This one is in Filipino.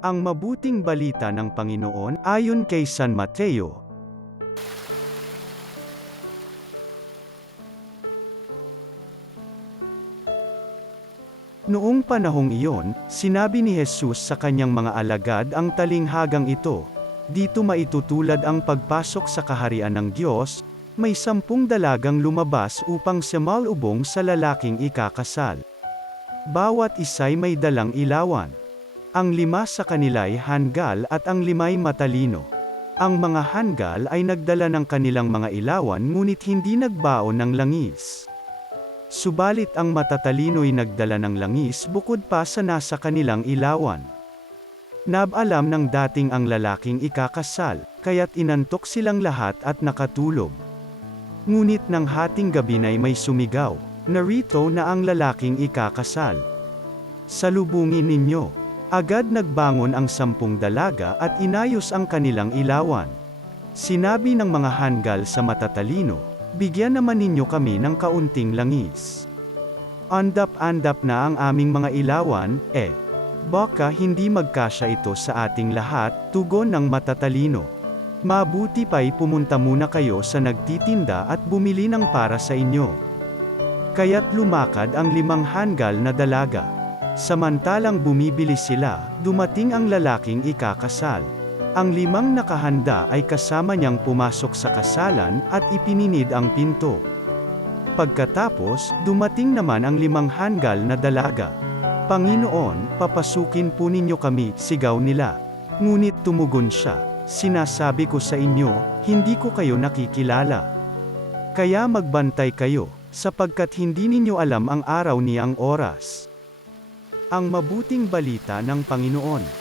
Ang mabuting balita ng Panginoon ayon kay San Mateo. Noong panahong iyon, sinabi ni Jesus sa kanyang mga alagad ang talinghagang ito, "Dito maitutulad ang pagpasok sa kaharian ng Diyos, may 10 dalagang lumabas upang sumalubong sa lalaking ikakasal. Bawat isa'y may dalang ilawan. Ang 5 sa kanila'y hanggal at ang 5'y matalino. Ang mga hanggal ay nagdala ng kanilang mga ilawan ngunit hindi nagbaon ng langis. Subalit ang matatalino'y nagdala ng langis bukod pa sa nasa kanilang ilawan. Nabalam ng dating ang lalaking ikakasal, kaya't inantok silang lahat at nakatulog. Ngunit nang hating gabi na'y may sumigaw, 'Narito na ang lalaking ikakasal. Salubungin ninyo.' Agad nagbangon ang 10 dalaga at inayos ang kanilang ilawan. Sinabi ng mga hanggal sa matatalino, 'Bigyan naman ninyo kami ng kaunting langis. Andap-andap na ang aming mga ilawan, baka hindi magkasya ito sa ating lahat,' tugon ng matatalino. 'Mabuti pa'y pumunta muna kayo sa nagtitinda at bumili ng para sa inyo.' Kaya't lumakad ang 5 hanggal na dalaga. Samantalang bumibili sila, dumating ang lalaking ikakasal. Ang 5 nakahanda ay kasama niyang pumasok sa kasalan, at ipininid ang pinto. Pagkatapos, dumating naman ang 5 hanggal na dalaga. 'Panginoon, papasukin po ninyo kami,' sigaw nila. Ngunit tumugon siya, 'Sinasabi ko sa inyo, hindi ko kayo nakikilala. Kaya magbantay kayo, sapagkat hindi ninyo alam ang araw ni ang oras.'" Ang mabuting balita ng Panginoon.